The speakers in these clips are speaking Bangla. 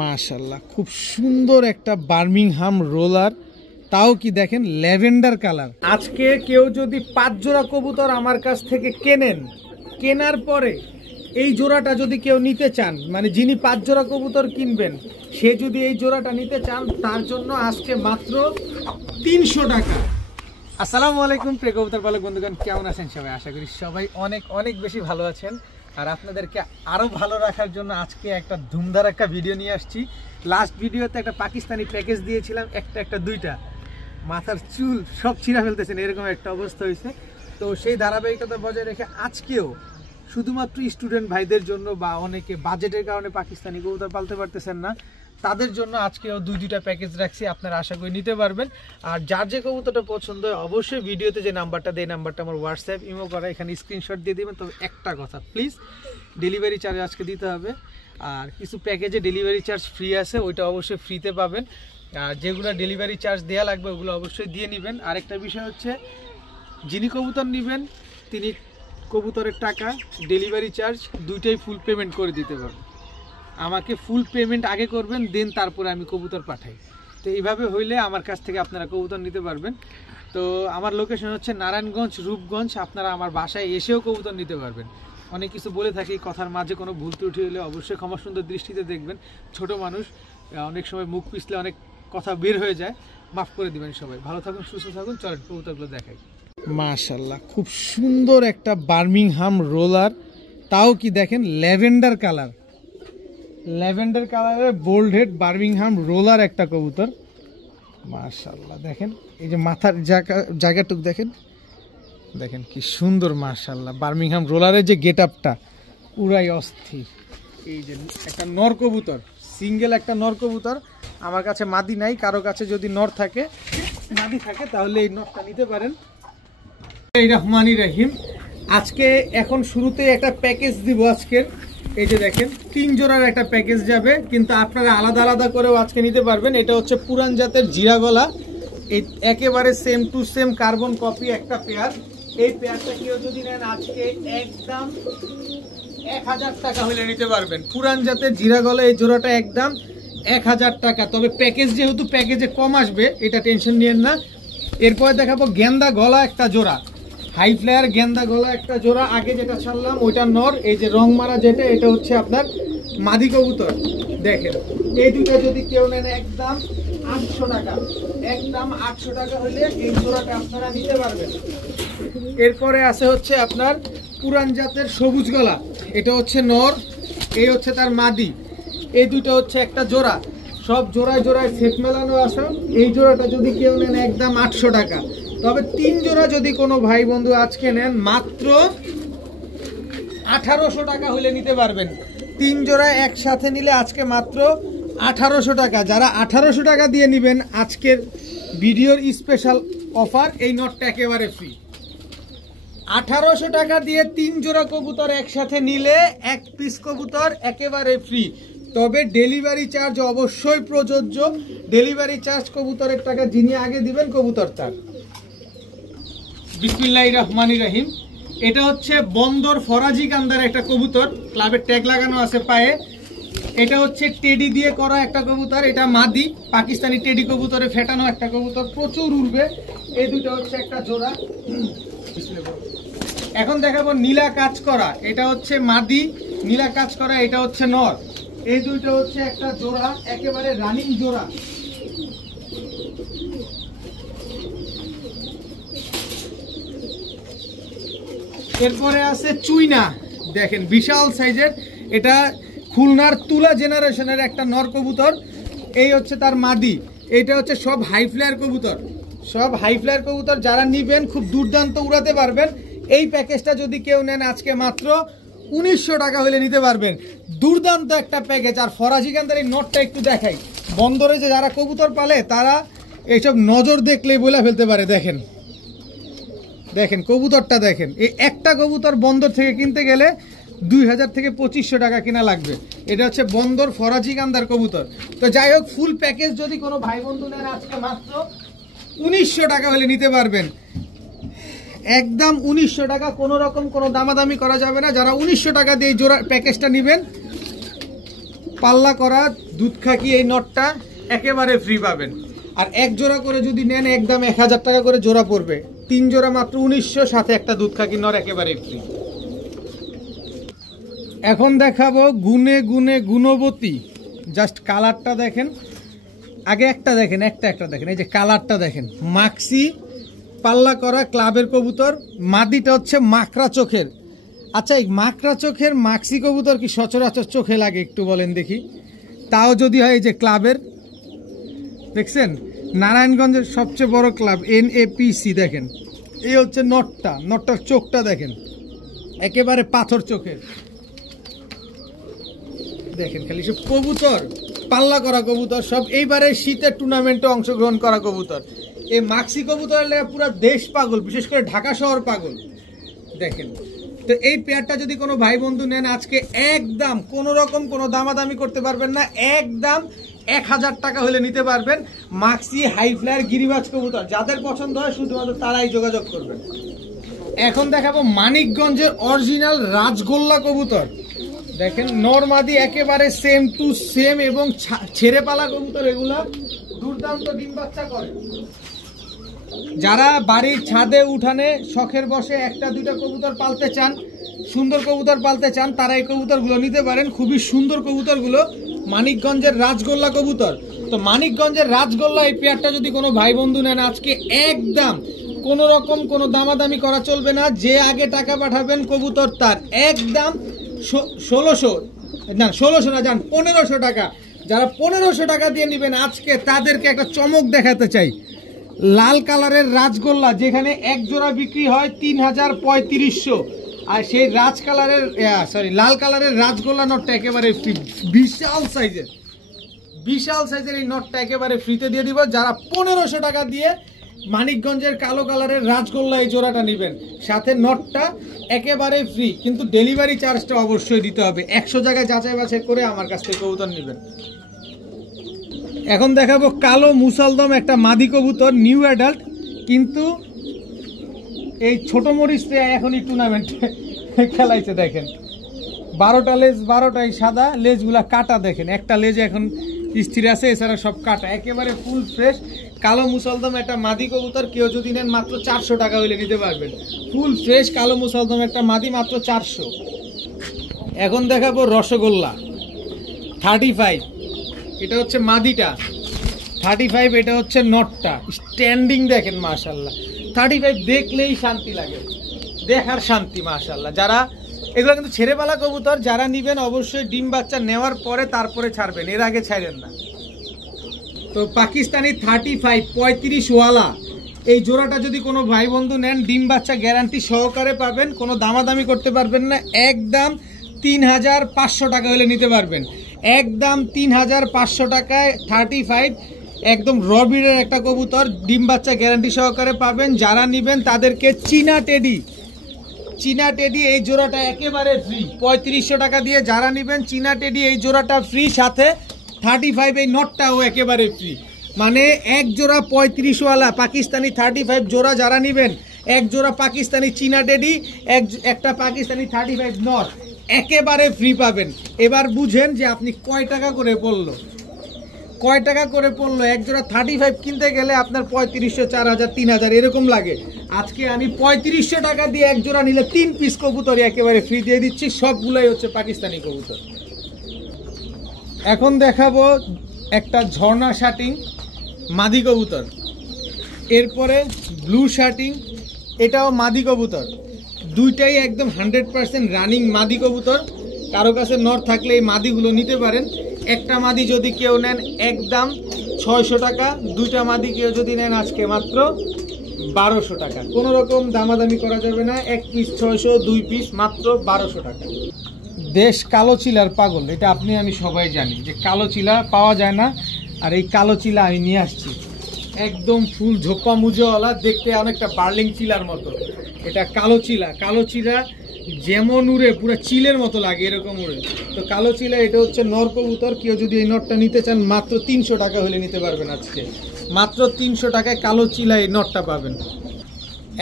মাশাআল্লাহ, খুব সুন্দর একটা বার্মিংহাম রোলার, তাও কি দেখেন ল্যাভেন্ডার কালার। আজকে কেউ যদি 5 জোড়া কবুতর আমার কাছ থেকে কেনার পরে এই জোড়াটা যদি কেউ নিতে চান, মানে যিনি 5 জোড়া কবুতর কিনবেন সে যদি এই জোড়াটা নিতে চান, তার জন্য আজকে মাত্র 300 টাকা। আসসালামু আলাইকুম প্রিয় কবুতর পালক বন্ধুগণ, কেমন আছেন সবাই? আশা করি সবাই অনেক অনেক বেশি ভালো আছেন। আর আপনাদেরকে আরো ভালো রাখার জন্য আজকে একটা ধুমধার একটা ভিডিও নিয়ে আসছি। লাস্ট ভিডিওতে একটা পাকিস্তানি প্যাকেজ দিয়েছিলাম, একটা দুইটা, মাথার চুল সব ছিঁড়া ফেলতেছেন, এরকম একটা অবস্থা হয়েছে। তো সেই ধারাবাহিকতা বজায় রেখে আজকেও শুধুমাত্র স্টুডেন্ট ভাইদের জন্য বা অনেকে বাজেটের কারণে পাকিস্তানি কবুতর পালতে পারতেছেন না, তাদের জন্য আজকেও দুইটা প্যাকেজ রাখছি, আপনারা আশা করি নিতে পারবেন। আর যার যে কবুতরটা পছন্দ হয় অবশ্যই ভিডিওতে যে নাম্বারটা দেয়, নাম্বারটা আমার হোয়াটসঅ্যাপ ইমো করা, এখানে স্ক্রিনশট দিয়ে দেবেন। তবে একটা কথা, প্লিজ ডেলিভারি চার্জ আজকে দিতে হবে। আর কিছু প্যাকেজে ডেলিভারি চার্জ ফ্রি আছে, ওইটা অবশ্যই ফ্রিতে পাবেন। আর যেগুলো ডেলিভারি চার্জ দেওয়া লাগবে ওগুলো অবশ্যই দিয়ে নেবেন। আরেকটা বিষয় হচ্ছে, যিনি কবুতর নেবেন তিনি কবুতরের টাকা, ডেলিভারি চার্জ দুইটাই ফুল পেমেন্ট করে দিতে পারবেন। আমাকে ফুল পেমেন্ট আগে করবেন, দেন তারপরে আমি কবুতর পাঠাই। তো এইভাবে হইলে আমার কাছ থেকে আপনারা কবুতর নিতে পারবেন। তো আমার লোকেশন হচ্ছে নারায়ণগঞ্জ, রূপগঞ্জ। আপনারা আমার বাসায় এসেও কবুতর নিতে পারবেন। অনেক কিছু বলে থাকি, কথার মাঝে কোনো ভুল ত্রুটি হলে অবশ্যই ক্ষমা সুন্দর দৃষ্টিতে দেখবেন। ছোট মানুষ, অনেক সময় মুখ পিছলে অনেক কথা বের হয়ে যায়, মাফ করে দিবেন সবাই। ভালো থাকুন, সুস্থ থাকুন, চলেন কবুতরগুলো দেখাই। মাশাআল্লাহ, খুব সুন্দর একটা বার্মিংহাম রোলার, তাও কি দেখেন ল্যাভেন্ডার কালারের বোল্ড হেড বার্মিংহাম রোলার একটা কবুতর। মাশাআল্লাহ, দেখেন এই যে মাথার জায়গাটুক দেখেন কি সুন্দর। মাশাআল্লাহ, বার্মিংহাম রোলারের যে গেট আপটা পুরাই অস্থির। এই যে একটা নর কবুতর, সিঙ্গেল একটা নর কবুতর। আমার কাছে মাদি নাই, কারো কাছে যদি মাদি থাকে তাহলে এই নরটা নিতে পারেন। রহমানির রহিম, আজকে এখন শুরুতে একটা প্যাকেজ দিব আজকের। এই যে দেখেন 3 জোড়ার একটা প্যাকেজ যাবে, কিন্তু আপনারা আলাদা আলাদা করেও আজকে নিতে পারবেন। এটা হচ্ছে পুরান জাতের জিরা গলা, এই একেবারে same to same carbon copy একটা পেয়ার। এই পেয়ারটা কেউ যদি নেন আজকে একদম 1000 টাকা হলে নিতে পারবেন। পুরান জাতের জিরা গলা এই জোড়াটা একদম 1000 টাকা। তবে প্যাকেজ যেহেতু প্যাকেজে কম আসবে, এটা টেনশন নিয়েন না। এরপরে দেখাবো গেন্দা গলা একটা জোড়া, হাই ফ্লায়ার গেন্দা গলা একটা জোড়া। আগে যেটা ছাড়লাম ওইটা নর, এই যে রং মারা যেটা, এটা হচ্ছে আপনার মাদি কবুতর। দেখেন এই দুটো যদি কেউ নেন একদম 800 টাকা, একদম 800 টাকা হলে এই জোড়াটা আপনারা নিতে পারবেন। এরপরে আছে হচ্ছে আপনার পুরান জাতের সবুজ গলা, এটা হচ্ছে নর, এই হচ্ছে তার মাদি। এই দুটো হচ্ছে একটা জোড়া, সব জোড়ায় জোড়ায় সেট মেলানো আছে। এই জোড়াটা যদি কেউ নেন একদম 800 টাকা। তবে 3 জোড়া যদি কোনো ভাই বন্ধু আজকে নেন মাত্র 1800 টাকা হলে নিতে পারবেন। 3 জোড়া একসাথে নিলে আজকে মাত্র 1800 টাকা। যারা 1800 টাকা দিয়ে নেবেন, আজকের ভিডিওর স্পেশাল অফার, এই নটটা একেবারে ফ্রি। 1800 টাকা দিয়ে 3 জোড়া কবুতর একসাথে নিলে 1 পিস কবুতর একেবারে ফ্রি। তবে ডেলিভারি চার্জ অবশ্যই প্রযোজ্য। ডেলিভারি চার্জ কবুতরের টাকা যিনি আগে দিবেন কবুতর তার। বিসমিল্লাহির রহমানির রহিম, এটা হচ্ছে বন্দর ফরাজি কান্দার একটা কবুতর, ক্লাবের ট্যাগ লাগানো আছে পায়ে। এটা হচ্ছে টেডি দিয়ে করা একটা কবুতর, এটা মাদি, পাকিস্তানি টেডি কবুতরে ফেটানো একটা কবুতর, প্রচুর উড়বে। এই দুটো হচ্ছে একটা জোড়া। এখন দেখাবো নীলা কাজ করা, এটা হচ্ছে মাদি, নীলা কাজ করা, এটা হচ্ছে নর। এই দুটো হচ্ছে একটা জোড়া, একেবারে রানিং জোড়া। এরপরে আছে চুইনা, দেখেন বিশাল সাইজের, এটা খুলনার তুলা জেনারেশনের একটা নর কবুতর। এই হচ্ছে তার মাদি। এটা হচ্ছে সব হাই ফ্লায়ার কবুতর, সব হাই ফ্লায়ার কবুতর। যারা নিবেন খুব দুর্দান্ত উড়াতে পারবেন। এই প্যাকেজটা যদি কেউ নেন আজকে মাত্র 1900 টাকা হলে নিতে পারবেন। দুর্দান্ত একটা প্যাকেজ। আর ফরাজি কান্দার এই নটটা একটু দেখাই, বন্দরে যে যারা কবুতর পালে তারা এইসব নজর দেখলেই বলে ফেলতে পারে। দেখেন কবুতরটা দেখেন, এই একটা কবুতর বন্দর থেকে কিনতে গেলে 2000 থেকে 2500 টাকা কিনা লাগবে। এটা হচ্ছে বন্দর ফরাজি কান্দার কবুতর। তো যাই হোক, ফুল প্যাকেজ যদি কোনো ভাই বন্ধু নেন আজকে মাত্র 1900 টাকা হলে নিতে পারবেন। একদম 1900 টাকা, কোনো রকম কোনো দামাদামি করা যাবে না। যারা 1900 টাকা দিয়ে জোড়া প্যাকেজটা নেবেন পাল্লা করা দুধখাকি এই নটটা একেবারে ফ্রি পাবেন। আর এক জোড়া করে যদি নেন একদম 1000 টাকা করে জোড়া পড়বে, 3 জোড়া মাত্র 1900, সাথে একটা দুধখাকি নর একেবারে ফ্রি। এখন দেখাবো গুনে গুনে গুণবতী, জাস্ট কালারটা দেখেন, আগে একটা দেখেন, একটা দেখেন, এই যে কালারটা দেখেন, মাক্সি পাল্লা করা ক্লাবের কবুতর, মাদিটা হচ্ছে মাকড়া চোখের। আচ্ছা, এই মাকড়া চোখের মাক্সি কবুতর কি সচরাচর চোখে লাগে একটু বলেন দেখি? তাও যদি হয় এই যে ক্লাবের, দেখছেন নারায়ণগঞ্জের সবচেয়ে বড় ক্লাব NAPC, দেখেন এই হচ্ছে নটটার চোখটা দেখেন, একেবারে পাথর চোখের। দেখেন খালি সব কবুতর পাল্লা করা কবুতর, সব এইবারে শীতের টুর্নামেন্টে অংশগ্রহণ করা কবুতর। এই মাক্সি কবুতর পুরো দেশ পাগল, বিশেষ করে ঢাকা শহর পাগল। দেখেন, তো এই পেয়ারটা যদি কোনো ভাই বন্ধু নেন আজকে একদম কোনো রকম কোনো দামাদামি করতে পারবেন না, একদম 1000 টাকা হলে নিতে পারবেন। মাক্সি হাই ফ্লায়ার গিরিবাজ কবুতর, যাদের পছন্দ হয় শুধুমাত্র তারাই যোগাযোগ করবেন। এখন দেখাবো মানিকগঞ্জের অরিজিনাল রাজগোল্লা কবুতর। দেখেন নরমাদি একেবারে সেম টু সেম, এবং ছেড়ে পালা কবুতর, এগুলা দুর্দান্ত ডিম বাচ্চা করে। যারা বাড়ির ছাদে উঠানে শখের বসে একটা দুইটা কবুতর পালতে চান, সুন্দর কবুতর পালতে চান, তারা এই কবুতরগুলো নিতে পারেন। খুবই সুন্দর কবুতরগুলো, মানিকগঞ্জের রাজগোল্লা কবুতর। তো মানিকগঞ্জের রাজগোল্লা এই পেয়ারটা যদি কোনো ভাই বন্ধু নেন আজকে একদম কোনো রকম কোনো দামাদামি করা চলবে না। যে আগে টাকা পাঠাবেন কবুতর তার একদম 1600 না, যান 1500 টাকা। যারা 1500 টাকা দিয়ে নেবেন আজকে তাদেরকে একটা চমক দেখাতে চাই। লাল কালারের রাজগোল্লা, যেখানে এক জোড়া বিক্রি হয় 3500, আর সেই লাল কালারের রাজগোল্লা নটটা একেবারে বিশাল সাইজের এই নটটা একেবারে ফ্রিতে দিয়ে দিব। যারা 1500 টাকা দিয়ে মানিকগঞ্জের কালো কালারের রাজগোল্লা এই জোড়াটা নেবেন, সাথে নটটা একেবারে ফ্রি, কিন্তু ডেলিভারি চার্জটা অবশ্যই দিতে হবে। 100 জায়গায় যাচাই বাছাই করে আমার কাছ থেকে কবুতর নেবেন। এখন দেখাবো কালো মুসলদম একটা মাদি কবুতর, নিউ অ্যাডাল্ট, কিন্তু এই ছোট মরিচ এখনই টুর্নামেন্টে খেলাইছে। দেখেন 12টা লেজ, 12টাই সাদা, লেজগুলা কাটা দেখেন, একটা লেজ এখন স্থির আছে, এছাড়া সব কাটা, একেবারে ফুল ফ্রেশ কালো মুসলদম একটা মাদি কবুতর। কেউ যদি নেন মাত্র 400 টাকা হইলে নিতে পারবেন। ফুল ফ্রেশ কালো মুসলদম একটা মাদি, মাত্র 400। এখন দেখাবো রসগোল্লা 35, এটা হচ্ছে মাদিটা 35, এটা হচ্ছে নটটা। স্ট্যান্ডিং দেখেন মাশাল্লাহ, 35 দেখলেই শান্তি লাগে, দেখার শান্তি মাশাল্লাহ। যারা এগুলো কিন্তু ছেড়ে পালা কবুতর, যারা নিবেন অবশ্যই ডিম বাচ্চা নেওয়ার পরে তারপরে ছাড়বেন, এর আগে ছাড়েন না। তো পাকিস্তানি 35 35 ওয়ালা এই জোড়াটা যদি কোনো ভাই বন্ধু নেন ডিম বাচ্চা গ্যারান্টি সহকারে পাবেন, কোনো দামাদামি করতে পারবেন না, একদম 3500 টাকা হলে নিতে পারবেন। একদম 3500 টাকায় 35 একদম রবিরের একটা কবুতর, ডিম বাচ্চা গ্যারান্টি সহকারে পাবেন। যারা নেবেন তাদেরকে চীনা টেডি এই জোড়াটা একেবারে ফ্রি 3500 টাকা দিয়ে। যারা নেবেন চীনা টেডি এই জোড়াটা ফ্রি, সাথে 35 এই নটটাও একেবারে ফ্রি। মানে এক জোড়া 35 ওয়ালা পাকিস্তানি 35 জোড়া যারা নেবেন, এক জোড়া পাকিস্তানি চীনা টেডি, একটা পাকিস্তানি 35 নট একেবারে ফ্রি পাবেন। এবার বুঝেন যে আপনি কয় টাকা করে পড়লো, এক জোড়া 35 কিনতে গেলে আপনার 3500, 4000, 3000 এরকম লাগে। আজকে আমি 3500 টাকা দিয়ে এক জোড়া নিলে 3 পিস কবুতর একেবারে ফ্রি দিয়ে দিচ্ছি, সবগুলাই হচ্ছে পাকিস্তানি কবুতর। এখন দেখাবো একটা ঝর্ণা শার্টিং মাদি কবুতর, এরপরে ব্লু শার্টিং, এটাও মাদি কবুতর। দুইটাই একদম 100% রানিং মাদি কবুতর। কারো কাছে নর থাকলে এই মাদিগুলো নিতে পারেন। একটা মাদি যদি কেউ নেন একদম 600 টাকা, দুইটা মাদি কেউ যদি নেন আজকে মাত্র 1200 টাকা। কোনো রকম দামাদামি করা যাবে না, এক পিস 600, 2 পিস মাত্র 1200 টাকা। দেশ কালো চিলার পাগল, এটা আপনি আমি সবাই জানি যে কালো চিলা পাওয়া যায় না, আর এই কালো চিলা আমি নিয়ে আসছি, একদম ফুল ঝোপা মুজোওয়ালা, দেখতে অনেকটা বার্লিং চিলার মতো। এটা কালো চিলা যেমন উড়ে পুরো চিলের মতো লাগে, এরকম উড়ে। তো কালো চিলা এটা হচ্ছে নর কবুতর। কেউ যদি এই নটটা নিতে চান মাত্র 300 টাকা হলে নিতে পারবেন আজকে, মাত্র 300 টাকায় কালো চিলা এই নটটা পাবেন।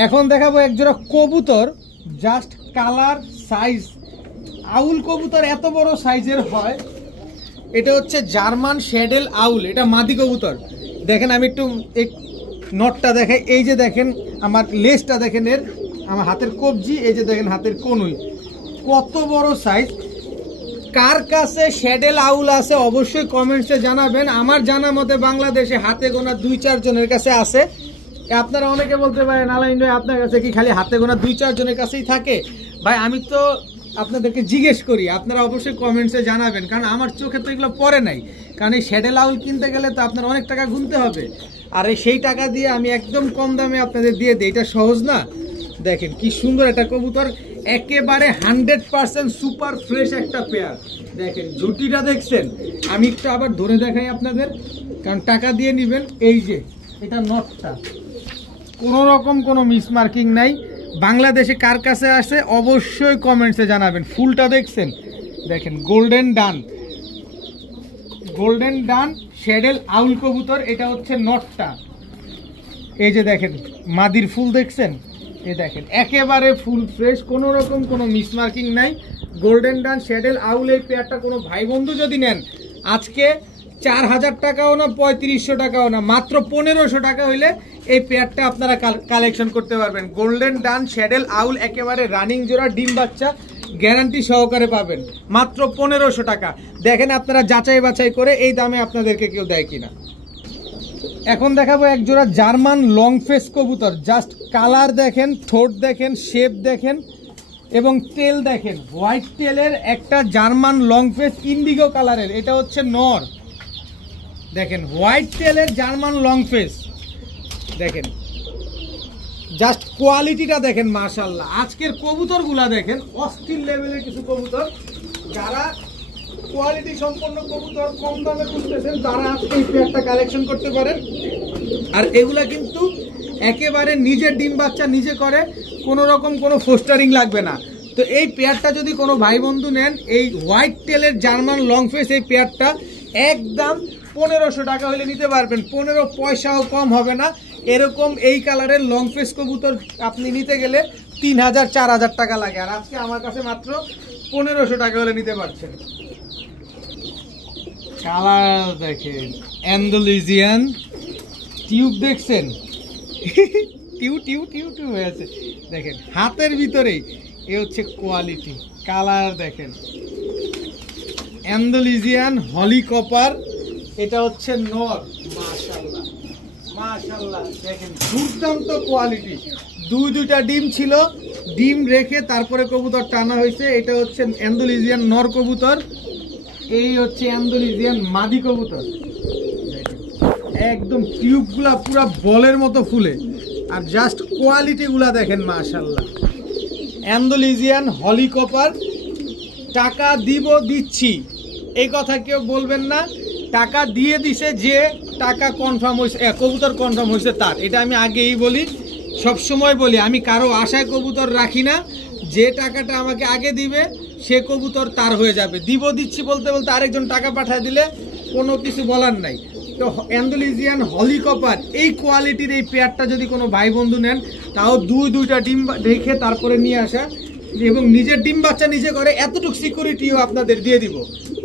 এখন দেখাবো একজোড়া কবুতর, জাস্ট কালার সাইজ, আউল কবুতর এত বড় সাইজের হয় এটা হচ্ছে জার্মান শ্যাডেল আউল, এটা মাদি কবুতর। দেখেন আমি একটু নটটা দেখাই, এই যে দেখেন আমার লেজটা দেখেন, এর আমার হাতের কবজি, এই যে দেখেন হাতের কনুই, কত বড় সাইজ। কার কাছে শ্যাডেল আউল আছে অবশ্যই কমেন্টসে জানাবেন। আমার জানা মতে বাংলাদেশে হাতে গোনা 2-4 জনের কাছে আছে। আপনারা অনেকে বলতে পারেন আলাইন ভাই আপনার কাছে কি খালি হাতে গোনা 2-4 জনের কাছেই থাকে? ভাই আমি তো আপনাদেরকে জিজ্ঞেস করি, আপনারা অবশ্যই কমেন্টসে জানাবেন, কারণ আমার চোখে তো এগুলো পড়ে নাই। কারণ এই শ্যাডেল আউল কিনতে গেলে তো আপনার অনেক টাকা গুনতে হবে, আর সেই টাকা দিয়ে আমি একদম কম দামে আপনাদের দিয়ে দিই, এটা সহজ না। দেখেন কি সুন্দর একটা কবুতর, একেবারে 100% সুপার ফ্রেশ একটা পেয়ার। দেখেন ঝুটিটা দেখছেন, আমি একটু আবার ধরে দেখাই আপনাদের, কারণ টাকা দিয়ে নেবেন। এই যে এটা নটটা, কোনো রকম কোনো মিসমার্কিং নাই। বাংলাদেশে কার কাছে আসে অবশ্যই কমেন্টসে জানাবেন। ফুলটা দেখছেন, দেখেন গোল্ডেন ডান শ্যাডেল আউল কবুতর, এটা হচ্ছে নটটা। এই যে দেখেন মাদির ফুল দেখছেন, এই দেখেন একেবারে ফুল ফ্রেশ, কোনো রকম কোনো মিসমার্কিং নাই। গোল্ডেন ডান শ্যাডেল আউল এই পেয়ারটা কোনো ভাই বন্ধু যদি নেন, আজকে 4000 টাকাও না 3500 টাকাও না, মাত্র 1500 টাকা হইলে এই পেয়ারটা আপনারা কালেকশন করতে পারবেন। গোল্ডেন ডান শ্যাডেল আউল একেবারে রানিং জোড়া, ডিম বাচ্চা গ্যারান্টি সহকারে পাবেন মাত্র 1500 টাকা। দেখেন আপনারা যাচাই বাছাই করে এই দামে আপনাদেরকে কেউ দেয় কিনা। এখন দেখাবো এক জোড়া জার্মান লং ফেস কবুতর। জাস্ট কালার দেখেন, ঠোঁট দেখেন, শেপ দেখেন এবং তেল দেখেন, হোয়াইট তেলের একটা জার্মান লং ফেস ইন্ডিগো কালারের, এটা হচ্ছে নর। দেখেন হোয়াইট তেলের জার্মান লং ফেস, দেখেন জাস্ট কোয়ালিটিটা দেখেন, মাশাআল্লাহ। আজকের কবুতরগুলা দেখেন অস্থির লেভেলের কিছু কবুতর। যারা কোয়ালিটি সম্পন্ন কবুতর কম দামে খুঁজতেছেন তারা আজকে এই পেয়ারটা কালেকশন করতে পারেন। আর এগুলা কিন্তু একেবারে নিজের ডিম বাচ্চা নিজে করে, কোনো রকম কোনো ফোস্টারিং লাগবে না। তো এই পেয়ারটা যদি কোনো ভাই বন্ধু নেন, এই হোয়াইট টেলের জার্মান লং ফেস এই পেয়ারটা একদম 1500 টাকা হলে নিতে পারবেন, 15 পয়সাও কম হবে না। এরকম এই কালারের লং ফেস কবুতর আপনি নিতে গেলে 3000-4000 টাকা লাগে, আর আজকে আমার কাছে মাত্র 1500 টাকা হলে নিতে পারছেন। কালার দেখেন, অ্যান্ডালুজিয়ান টিউব দেখছেন, টিউ টিউ টিউ টিউ হয়েছে। দেখেন হাতের ভিতরেই এ হচ্ছে কোয়ালিটি। কালার দেখেন, অ্যান্ডালুজিয়ান হলি কপার, এটা হচ্ছে নর। মাশাআল্লাহ মাশাআল্লাহ, দেখেন দুর্দান্ত কোয়ালিটি। দুইটা ডিম ছিল, ডিম রেখে তারপরে কবুতর টানা হয়েছে। এটা হচ্ছে অ্যান্ডালুজিয়ান নর কবুতর, এই হচ্ছে অ্যান্ডালুজিয়ান মাদি কবুতর। একদম টিউবগুলা পুরো বলের মতো ফুলে, আর জাস্ট কোয়ালিটিগুলা দেখেন মাশাআল্লাহ। অ্যান্ডালুজিয়ান হলি কপার, টাকা দিচ্ছি এই কথা কেউ বলবেন না। টাকা দিয়ে দিছে যে, টাকা কনফার্ম হয়েছে, কবুতর কনফার্ম হয়েছে তার। এটা আমি আগেই বলি, সবসময় বলি, আমি কারো আশায় কবুতর রাখি না। যে টাকাটা আমাকে আগে দিবে সে কবুতর তার হয়ে যাবে। দিচ্ছি বলতে বলতে আরেকজন টাকা পাঠিয়ে দিলে কোনো কিছু বলার নাই। তো অ্যান্ডালুজিয়ান হলি কপার এই কোয়ালিটির এই পেয়ারটা যদি কোনো ভাই বন্ধু নেন, তাও দুইটা ডিম রেখে তারপরে নিয়ে আসা এবং নিজের ডিম বাচ্চা নিজে করে, এতটুকু সিকিউরিটিও আপনাদের দিয়ে দিব।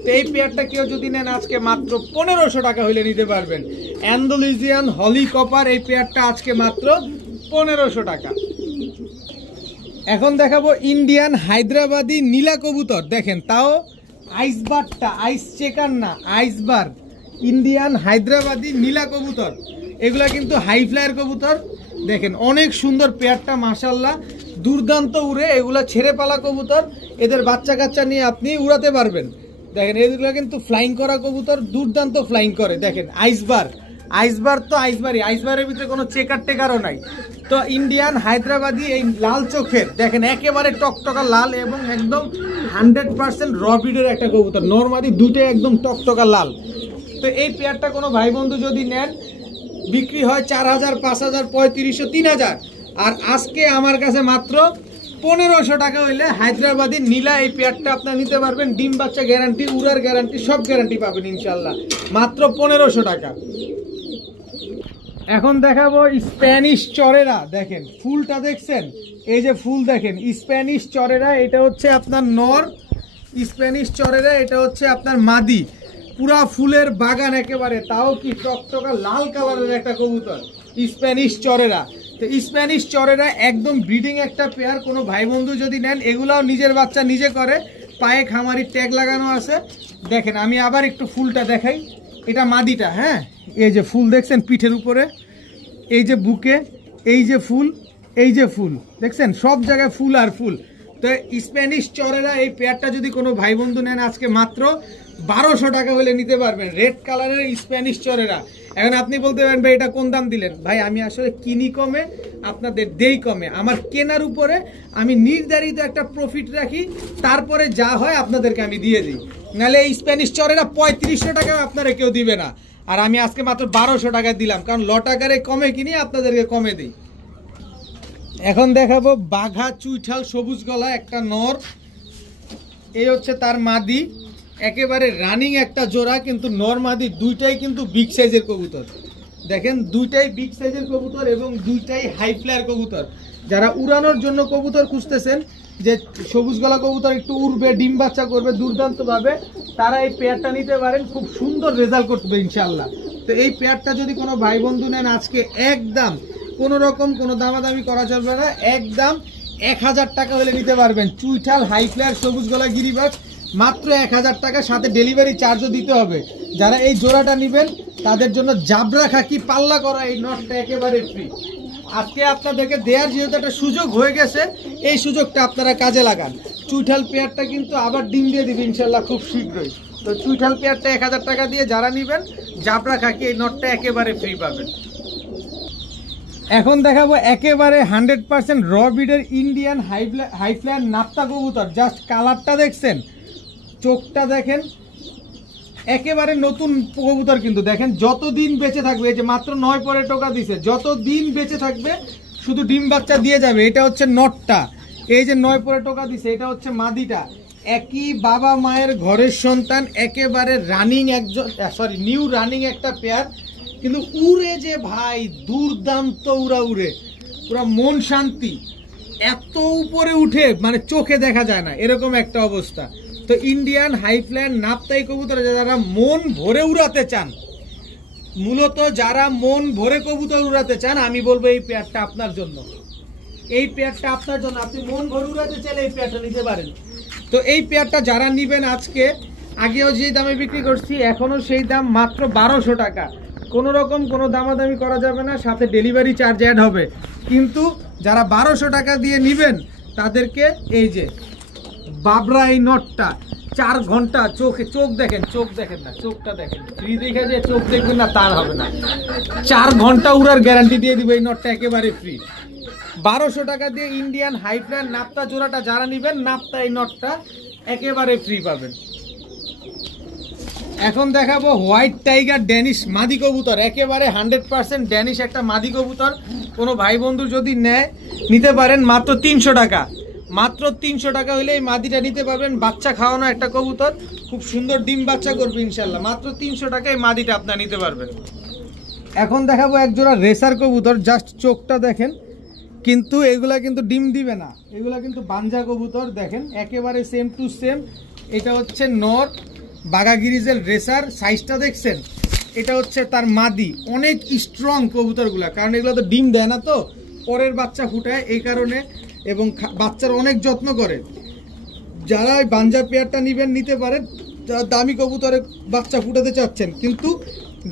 তো এই পেয়ারটা কেউ যদি নেন আজকে মাত্র 1500 টাকা হইলে নিতে পারবেন। অ্যান্ডালুজিয়ান হলি কপার এই পেয়ারটা আজকে মাত্র 1500 টাকা। এখন দেখাবো ইন্ডিয়ান হায়দ্রাবাদি নীলা কবুতর। দেখেন তাও আইসবারটা, আইস চেকার না, আইসবার। ইন্ডিয়ান হায়দ্রাবাদি নীলা কবুতর, এগুলা কিন্তু হাই ফ্লায়ার কবুতর। দেখেন অনেক সুন্দর পেয়ারটা, মাশাআল্লাহ দুর্দান্ত উড়ে। এগুলা ছেড়ে পালা কবুতর, এদের বাচ্চা কাচ্চা নিয়ে আপনি উড়াতে পারবেন। দেখেন এগুলো কিন্তু ফ্লাইং করা কবুতর, দুর্দান্ত ফ্লাইং করে। দেখেন আইসবার তো আইসবারের ভিতরে কোনো চেকারও নাই। তো ইন্ডিয়ান হায়দ্রাবাদি এই লাল চোখের, দেখেন একেবারে টকটকা লাল এবং একদম 100% র ব্রিডের একটা কবুতর। নরমালি দুটোই একদম টকটকা লাল। তো এই পেয়ারটা কোনো ভাই বন্ধু যদি নেন, বিক্রি হয় 4000, 5000, 3500, 3000। আর আজকে আমার কাছে মাত্র 1500 টাকা হইলে হায়দ্রাবাদি নীলা এই পেয়ারটা আপনার নিতে পারবেন। ডিম বাচ্চা গ্যারান্টি, উড়ার গ্যারান্টি, সব গ্যারান্টি পাবেন ইনশাল্লাহ, মাত্র 1500 টাকা। এখন দেখাবো স্প্যানিশ চরেরা। দেখেন ফুলটা দেখছেন, এই যে ফুল দেখেন, স্প্যানিশ চরেরা, এটা হচ্ছে আপনার নর। স্প্যানিশ চরেরা, এটা হচ্ছে আপনার মাদি। পুরা ফুলের বাগান একেবারে, তাও কি টকটকা লাল কালারের একটা কবুতর, স্প্যানিশ চরেরা। তো স্প্যানিশ চরেরা একদম ব্রিডিং একটা পেয়ার। কোনো ভাই বন্ধু যদি নেন, এগুলাও নিজের বাচ্চা নিজে করে, পায়ে খামারি ট্যাগ লাগানো আছে। দেখেন আমি আবার একটু ফুলটা দেখাই, এটা মাদিটা। হ্যাঁ, এই যে ফুল দেখছেন পিঠের উপরে, এই যে বুকে, এই যে ফুল, এই যে ফুল দেখছেন, সব জায়গায় ফুল আর ফুল। তো স্প্যানিশ চরেরা এই পেয়ারটা যদি কোনো ভাই বন্ধু নেন, আজকে মাত্র 1200 টাকা হলে নিতে পারবেন। রেড কালারের স্প্যানিশ চরেরা। এখন আপনি বলতে পারেন ভাই এটা কোন দাম দিলেন? ভাই আমি আসলে কিনি কমে, আপনাদের দেই কমে। আমার কেনার উপরে আমি নির্ধারিত একটা প্রফিট রাখি, তারপরে যা হয় আপনাদেরকে আমি দিয়ে দিই। নাহলে এই স্প্যানিশ চরেরা 3500 টাকা আপনারা কেউ দিবে না, আর আমি আজকে মাত্র 1200 টাকা দিলাম, কারণ লট আকারে কমে কিনি, আপনাদেরকে কমে দিই। এখন দেখাবো বাঘা চুইঠাল সবুজ গলা একটা নর, এই হচ্ছে তার মাদি, একেবারে রানিং একটা জোড়া, কিন্তু নর মাদি দুইটাই কিন্তু বিগ সাইজের কবুতর। দেখেন দুইটাই বিগ সাইজের কবুতর এবং দুইটাই হাই ফ্লায়ার কবুতর। যারা উড়ানোর জন্য কবুতর খুঁজতেছেন, যে সবুজ গলা কবুতর একটু উড়বে, ডিম বাচ্চা করবে দুর্দান্তভাবে, তারা এই পেয়ারটা নিতে পারেন, খুব সুন্দর রেজাল্ট করবে ইনশাল্লাহ। তো এই পেয়ারটা যদি কোনো ভাই বন্ধু নেন, আজকে একদম কোনো রকম কোনো দামাদামি করা চলবে না, একদম 1000 টাকা হলে নিতে পারবেন। চুইঠাল হাই ফ্লায়ার সবুজ গলা গিরিবাজ মাত্র 1000 টাকা, সাথে ডেলিভারি চার্জও দিতে হবে। যারা এই জোড়াটা নেবেন তাদের জন্য জাবরা খাকি পাল্লা করা এই নটটা একেবারে ফ্রি। আজকে আপনাদেরকে দেওয়ার যেহেতু একটা সুযোগ হয়ে গেছে, এই সুযোগটা আপনারা কাজে লাগান। চুইঠাল পেয়ারটা কিন্তু আবার ডিম দিয়ে দিবে ইনশাল্লাহ খুব শীঘ্রই। তো চুইঠাল পেয়ারটা 1000 টাকা দিয়ে যারা নেবেন, জাবরা খাকি এই নটটা একেবারে ফ্রি পাবেন। এখন দেখাবো একেবারে 100% র ব্রিডের ইন্ডিয়ান হাই ফ্লায়ার নাপ্তা কবুতর। জাস্ট কালারটা দেখছেন, চোখটা দেখেন, একেবারে নতুন কবুতর। কিন্তু দেখেন যতদিন বেঁচে থাকবে, এই যে মাত্র 9 পরে টোকা দিছে, যতদিন বেঁচে থাকবে শুধু ডিম বাচ্চা দিয়ে যাবে। এটা হচ্ছে নটটা, এই যে 9 পরে টোকা দিছে, এটা হচ্ছে মাদিটা। একই বাবা মায়ের ঘরের সন্তান, একেবারে রানিং একজন, সরি নিউ রানিং একটা পেয়ার। কিন্তু উড়ে যে ভাই দুর্দান্ত উড়ে, পুরো মন শান্তি, এত উপরে উঠে মানে চোখে দেখা যায় না, এরকম একটা অবস্থা। তো ইন্ডিয়ান হাই ফ্লায়ার নাপতাই কবুতর যারা মন ভরে উড়াতে চান, মূলত যারা মন ভরে কবুতর উড়াতে চান, আমি বলবো এই পেয়ারটা আপনার জন্য। এই পেয়ারটা আপনার জন্য, আপনি মন ভরে উড়াতে চাইলে এই পেয়ারটা নিতে পারেন। তো এই পেয়ারটা যারা নিবেন, আজকে আগেও যে দামে বিক্রি করছি এখনো সেই দাম, মাত্র 1200 টাকা। কোনো রকম কোনো দামাদামি করা যাবে না, সাথে ডেলিভারি চার্জ অ্যাড হবে। কিন্তু যারা 1200 টাকা দিয়ে নিবেন তাদেরকে এই যে বাবরা এই নটটা 4 ঘন্টা চোখে, চোখ দেখেন, চোখ দেখেন না, চোখটা দেখেন, ফ্রি দেখে যে চোখ দেখবেন না তার হবে না, 4 ঘন্টা উড়ার গ্যারান্টি দিয়ে দিবে এই নটটা একেবারে ফ্রি। 1200 টাকা দিয়ে ইন্ডিয়ান হাই ফ্লায়ার নাপ্তা জোড়াটা যারা নিবেন, নাপ্তা এই নটটা একেবারে ফ্রি পাবেন। এখন দেখাবো হোয়াইট টাইগার ড্যানিশ মাদি কবুতর, একেবারে 100% ড্যানিশ একটা মাদি কবুতর। কোনো ভাই বন্ধু যদি নেয়, নিতে পারেন মাত্র 300 টাকা। মাত্র 300 টাকা হলে এই মাদিটা নিতে পারবেন। বাচ্চা খাওয়ানো একটা কবুতর, খুব সুন্দর ডিম বাচ্চা করবে ইনশাল্লাহ। মাত্র 300 টাকায় মাদিটা আপনার নিতে পারবেন। এখন দেখাবো এক জোড়া রেসার কবুতর, জাস্ট চোখটা দেখেন, কিন্তু এগুলা কিন্তু ডিম দিবে না, এগুলা কিন্তু বাঞ্জা কবুতর। দেখেন একেবারে সেম টু সেম। এটা হচ্ছে নর বাঘা গিরিজেল রেসার, সাইজটা দেখছেন, এটা হচ্ছে তার মাদি। অনেক স্ট্রং কবুতরগুলা, কারণ এগুলো তো ডিম দেয় না, তো পরের বাচ্চা ফুটায় এই কারণে, এবং বাচ্চার অনেক যত্ন করে। যারা এই বাঞ্জা পেয়ারটা নিবেন, নিতে পারেন। যারা দামি কবুতরে বাচ্চা ফুটাতে চাচ্ছেন, কিন্তু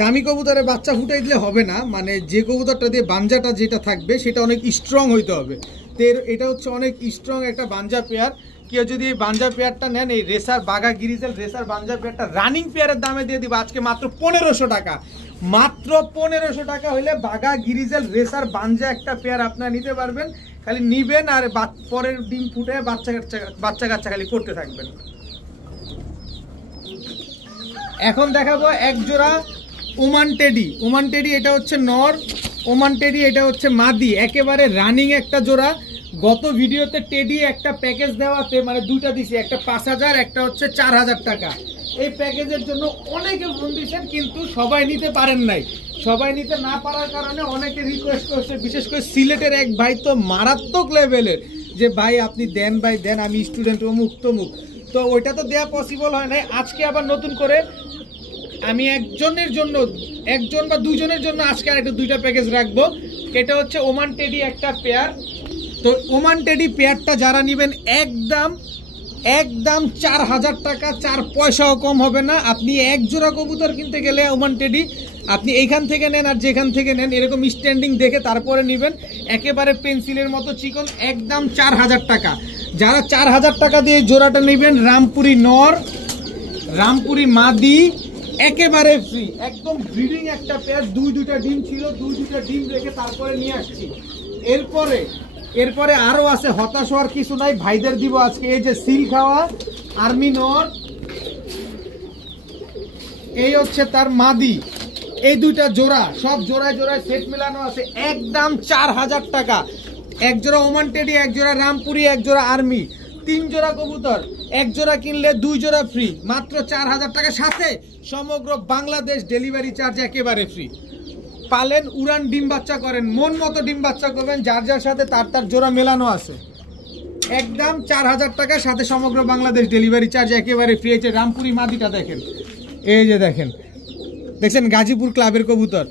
দামি কবুতরে বাচ্চা ফুটাই দিলে হবে না, মানে যে কবুতরটা দিয়ে বাঞ্জাটা যেটা থাকবে সেটা অনেক স্ট্রং হইতে হবে। তো এটা হচ্ছে অনেক স্ট্রং একটা বাঞ্জা পেয়ার। কেউ যদি এই বাঞ্জা পেয়ারটা নেন, এই রেসার বাঘা গিরিজেল রেসার বাঞ্জা পেয়ারটা রানিং পেয়ারের দামে দিয়ে দিব আজকে মাত্র 1500 টাকা। মাত্র 1500 টাকা হলে বাঘা গিরিজেল রেসার বাঞ্জা একটা পেয়ার আপনারা নিতে পারবেন। খালি নিবেন আর পরের ডিম ফুটে বাচ্চা কাচ্চা খালি করতে থাকবেন। এখন দেখাবো এক জোড়া ওমান টেডি। ওমান টেডি এটা হচ্ছে নর, ওমান টেডি এটা হচ্ছে মাদি, একেবারে রানিং একটা জোড়া। গত ভিডিওতে টেডি একটা প্যাকেজ দেওয়াতে মানে দুইটা দিছি, একটা 5000, একটা হচ্ছে 4000 টাকা। এই প্যাকেজের জন্য অনেকে ফোন দিয়েছেন, কিন্তু সবাই নিতে পারেন নাই। সবাই নিতে না পারার কারণে অনেকে রিকোয়েস্ট করছে, বিশেষ করে সিলেটের এক ভাই তো মারাত্মক লেভেলের, যে ভাই আপনি দেন, ভাই দেন, আমি স্টুডেন্ট অমুক তমুক। তো ওইটা তো দেওয়া পসিবল হয় নাই। আজকে আবার নতুন করে আমি একজনের জন্য, একজন বা দুজনের জন্য আজকে আরেকটা দুইটা প্যাকেজ রাখবো। এটা হচ্ছে ওমান টেডি একটা পেয়ার। তো ওমান টেডি পেয়ারটা যারা নেবেন একদম একদম 4000 টাকা, 4 পয়সাও কম হবে না। আপনি এক জোড়া কবুতর কিনতে গেলে ওমান টেডি আপনি এইখান থেকে নেন আর যেখান থেকে নেন এরকম স্ট্যান্ডিং দেখে তারপরে নেবেন, একেবারে পেন্সিলের মতো চিকন, একদম 4000 টাকা। যারা 4000 টাকা দিয়ে জোড়াটা নেবেন, রামপুরি নর, রামপুরি মাদি, একেবারে ফ্রি, একদম ব্রিডিং একটা পেয়ার। দুইটা ডিম ছিল, দুইটা ডিম রেখে তারপরে নিয়ে আসছি। এরপরে আরো আছে, হতাশ হওয়ার কিছু নাই, ভাইদের দিব আজকে। এই যে সিল খাওয়া আর্মি নর, এই হচ্ছে তার মাদি, এই দুইটা জোড়া, সব জোড়ায় জোড়ায় সেট মেলানো আছে, একদম 4000 টাকা। এক জোড়া ওমান টেডি, এক জোড়া রামপুরি, এক জোড়া আর্মি, 3 জোড়া কবুতর, এক জোড়া কিনলে 2 জোড়া ফ্রি, মাত্র 4000 টাকা। সাথে সমগ্র বাংলাদেশ ডেলিভারি চার্জ একেবারে ফ্রি। পালেন, উড়ান, ডিম বাচ্চা করেন, মন মতো ডিম বাচ্চা করবেন, যার যার সাথে তার জোড়া মেলানো আছে, একদম 4000 টাকা, সাথে সমগ্র বাংলাদেশ ডেলিভারি চার্জ একেবারে ফ্রি। এই যে রামপুরি মাদিটা দেখেন, এই যে দেখছেন গাজীপুর ক্লাবের কবুতর,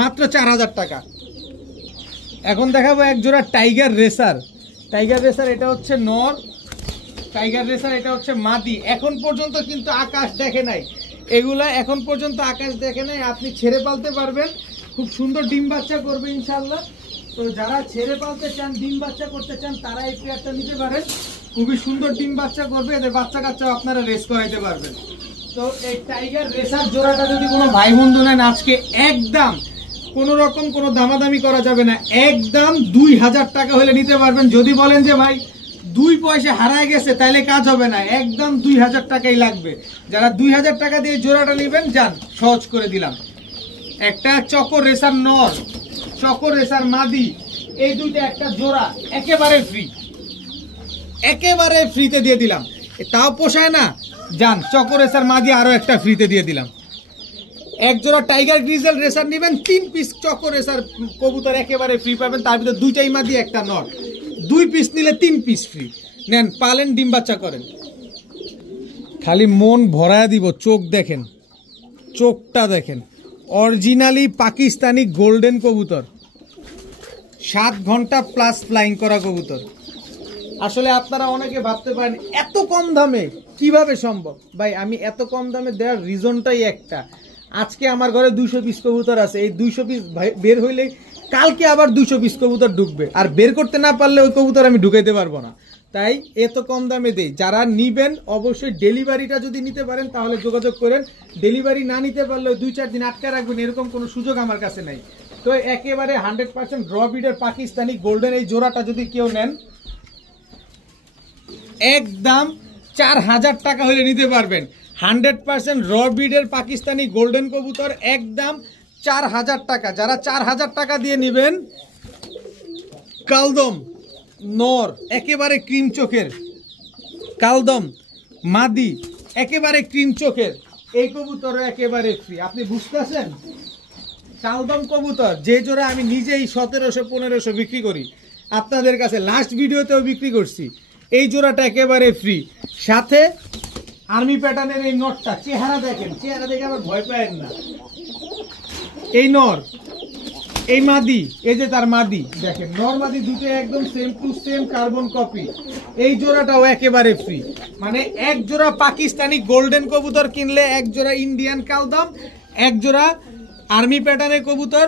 মাত্র 4000 টাকা। এখন দেখাবো এক জোড়া টাইগার রেসার। টাইগার রেসার এটা হচ্ছে নর, টাইগার রেসার এটা হচ্ছে মাদি। এখন পর্যন্ত কিন্তু আকাশ দেখে নাই, এগুলা এখন পর্যন্ত আকাশ দেখে নাই। আপনি ছেড়ে পালতে পারবেন, খুব সুন্দর ডিম বাচ্চা করবে ইনশাল্লাহ। তো যারা ছেড়ে পালতে চান, ডিম বাচ্চা করতে চান, তারা এই পেয়ারটা নিতে পারেন। খুবই সুন্দর ডিম বাচ্চা করবে, এদের বাচ্চা কাচ্চা আপনারা রেস করাইতে পারবেন। তো এই টাইগার রেসার জোড়াটা যদি কোনো ভাই বন্ধু নেন, আজকে একদম কোনো রকম কোনো দামাদামি করা যাবে না, একদম 2000 টাকা হলে নিতে পারবেন। যদি বলেন যে ভাই 2 পয়সা হারায় গেছে, তাহলে কাজ হবে না, একদম 2000 টাকাই লাগবে। যারা 2000 টাকা দিয়ে জোড়াটা নেবেন, যান সহজ করে দিলাম। একটা চকর রেসার নর, চকর রেসার মাদি, এই দুইটা একটা জোড়া একেবারে ফ্রি, একেবারে ফ্রিতে দিয়ে দিলাম। তাও পোষায় না, যান চকর রেসার মাদি আরো একটা ফ্রিতে দিয়ে দিলাম। এক জোড়া টাইগার গ্রিজেল রেসার নেবেন, 3 পিস চকর রেসার কবুতর একেবারে ফ্রি পাবেন, তার ভিতরে 2টাই মাদি, একটা নর। 2 পিস নিলে 3 পিস ফ্রি। নেন, পালেন, ডিম বাচ্চা করেন। খালি মন ভরায়া দিব। চোখ দেখেন, চোখটা দেখেন, অরিজিনালি পাকিস্তানি গোল্ডেন কবুতর, 7 ঘন্টা প্লাস ফ্লাইং করা কবুতর। আসলে আপনারা অনেকে ভাবতে পারেন এত কম দামে কিভাবে সম্ভব। ভাই, আমি এত কম দামে দেওয়ার রিজনটাই একটা, আজকে আমার ঘরে 200 পিস কবুতর আছে, এই 200 পিস বের হইলে কালকে আবার 200 পিস কবুতর ঢুকবে, আর বের করতে না পারলে ওই কবুতর আমি ঢুকাইতে পারবো না। তাই এত কম দামে দেই। যারা নিবেন অবশ্যই ডেলিভারিটা যদি নিতে পারেন তাহলে যোগাযোগ করেন, ডেলিভারি না নিতে পারলে 2-4 দিন আটকে রাখবেন, এরকম কোনো সুযোগ আমার কাছে নাই। তো একেবারে 100% র বিডের পাকিস্তানি গোল্ডেন এই জোড়াটা যদি কেউ নেন, একদম 4000 টাকা হলে নিতে পারবেন। 100% র বিডের পাকিস্তানি গোল্ডেন কবুতর, একদম 4000 টাকা। যারা 4000 টাকা দিয়ে নেবেন, কালদম নর একেবারে ক্রিম চোখের, কালদম মাদি একেবারে ক্রিম চোখের, এই কবুতর একেবারে ফ্রি। আপনি বুঝতেছেন? কালদম কবুতর যে জোড়া আমি নিজেই 1700-1500 বিক্রি করি, আপনাদের কাছে লাস্ট ভিডিওতেও বিক্রি করছি, এই জোড়াটা একেবারে ফ্রি। সাথে আর্মি প্যাটার্নের এই নটটা, চেহারা দেখেন, চেহারা দেখে আবার ভয় পায়েন না। এই নর, এই মাদি, এই যে তার মাদি দেখেন, নর মাদি দুটো একদম same to same carbon copy. এই জোড়াটাও একেবারে ফ্রি। মানে এক জোড়া পাকিস্তানি গোল্ডেন কবুতর কিনলে এক জোড়া ইন্ডিয়ান কালদম, এক জোড়া আর্মি প্যাটার্নের কবুতর,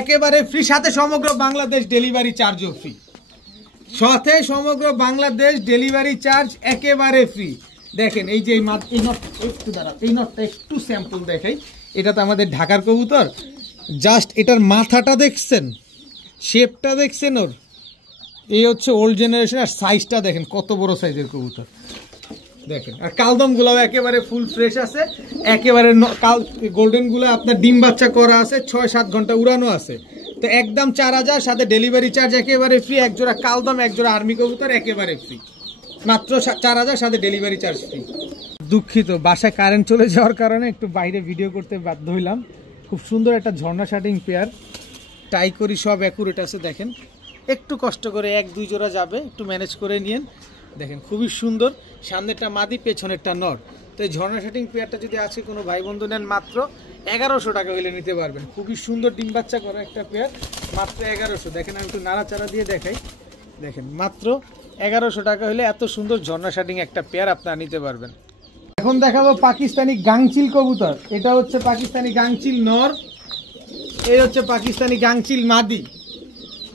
একেবারে ফ্রি। সাথে সমগ্র বাংলাদেশ ডেলিভারি চার্জও ফ্রি, সাথে সমগ্র বাংলাদেশ ডেলিভারি চার্জ একেবারে ফ্রি। দেখেন এই যে এই নটটা একটু দাঁড়া, এই নটটা একটু স্যাম্পল দেখাই। এটা তো আমাদের ঢাকার কবুতর, জাস্ট এটার মাথাটা দেখছেন, শেপটা দেখছেন ওর, এই হচ্ছে ওল্ড জেনারেশন। আর সাইজটা দেখেন কত বড় সাইজের কবুতর দেখেন। আর কালদম গুলাও একেবারে ফুল ফ্রেশ আছে, একেবারে গোল্ডেন গুলো আপনার ডিম বাচ্চা করা আছে, 6-7 ঘন্টা উড়ানো আছে। তো একদম 4000, সাথে ডেলিভারি চার্জ একেবারে ফ্রি। এক জোড়া কালদম, এক জোড়া আর্মি কবুতর একেবারে ফ্রি, মাত্র 4000, সাথে ডেলিভারি চার্জ ফ্রি। দুঃখিত, বাসায় কারেন্ট চলে যাওয়ার কারণে একটু বাইরে ভিডিও করতে বাধ্য হইলাম। খুব সুন্দর একটা ঝর্ণা শাটিং পেয়ার, টাই করি, সব অ্যাকুরেট আছে। দেখেন একটু কষ্ট করে 1-2 জোড়া যাবে, একটু ম্যানেজ করে নিয়েন। দেখেন খুবই সুন্দর, সামনেরটা মাদি, পেছনেরটা নর। তো এই ঝর্ণা শাটিং পেয়ারটা যদি আজকে কোনো ভাই বন্ধু নেন মাত্র 1100 টাকা হলে নিতে পারবেন। খুবই সুন্দর ডিম বাচ্চা করা একটা পেয়ার, মাত্র 1100। দেখেন আমি একটু নাড়াচাড়া দিয়ে দেখাই, দেখেন মাত্র 1100 টাকা হলে এত সুন্দর ঝর্ণা শাটিং একটা পেয়ার আপনারা নিতে পারবেন। এখন দেখাবো পাকিস্তানি গাংচিল কবুতর। এটা হচ্ছে পাকিস্তানি গাংচিল নর, এই হচ্ছে পাকিস্তানি গাংচিল মাদি।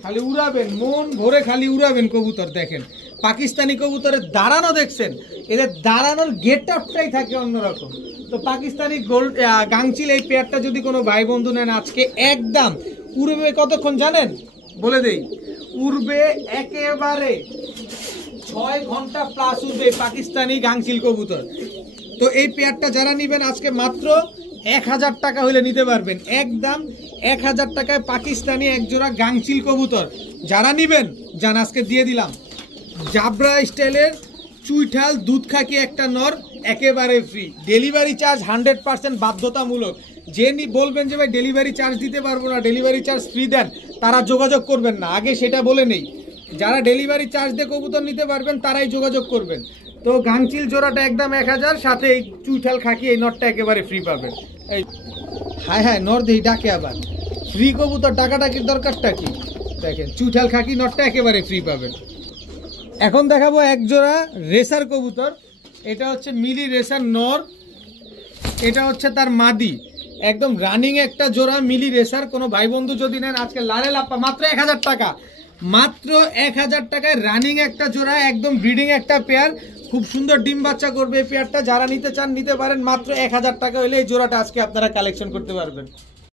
খালি উড়াবেন, মন ভরে খালি উড়াবেন কবুতর। দেখেন পাকিস্তানি কবুতরের দাঁড়ানো দেখছেন, এদের দাঁড়ানোর গেট আপটাই থাকে অন্যরকম। তো পাকিস্তানি গোল্ড গাংচিল এই পেয়ারটা যদি কোনো ভাই বন্ধু নেন আজকে একদম উড়বে কতক্ষণ জানেন বলে দেই, উড়বে একেবারে 6 ঘন্টা প্লাস উড়বে পাকিস্তানি গাংচিল কবুতর। তো এই পেয়ারটা যারা নিবেন আজকে মাত্র 1000 টাকা হলে নিতে পারবেন, একদম 1000 টাকায় পাকিস্তানি একজোড়া গাংচিল কবুতর যারা নিবেন জান আজকে দিয়ে দিলাম। জাবরা স্টাইলের চুইঠাল দুধ খাকি একটা নর একেবারে ফ্রি, ডেলিভারি চার্জ 100% বাধ্যতামূলক। যে বলবেন যে ভাই ডেলিভারি চার্জ দিতে পারবো না, ডেলিভারি চার্জ ফ্রি দেন, তারা যোগাযোগ করবেন না, আগে সেটা বলে নেই। যারা ডেলিভারি চার্জ দিয়ে কবুতর নিতে পারবেন তারাই যোগাযোগ করবেন। তো গাংচিল জোড়াটা একদম 1000, সাথে এই চুইঠাল খাকি এই নরটা একেবারে ফ্রি পাবেন। এই হায় হায় নর দেই ডাকে আবার, ফ্রি কবুতর ডাকাডাকির দরকারটা কি? দেখেন চুইঠাল খাকি নরটা একেবারে ফ্রি পাবেন। এখন দেখাবো এক জোড়া রেসার কবুতর। এটা হচ্ছে মিলি রেসার নর, এটা হচ্ছে তার মাদি, একদম রানিং একটা জোড়া মিলি রেসার। কোনো ভাই বন্ধু যদি নেন আজকে লারে লাপ্পা মাত্র 1000 টাকা, মাত্র 1000 টাকায় রানিং একটা জোড়া, একদম ব্রিডিং একটা পেয়ার, খুব সুন্দর ডিম বাচ্চা করবে এই পেয়ারটা। যারা নিতে চান নিতে পারেন, মাত্র 1000 টাকা হলে এই জোড়াটা আজকে আপনারা কালেকশন করতে পারবেন।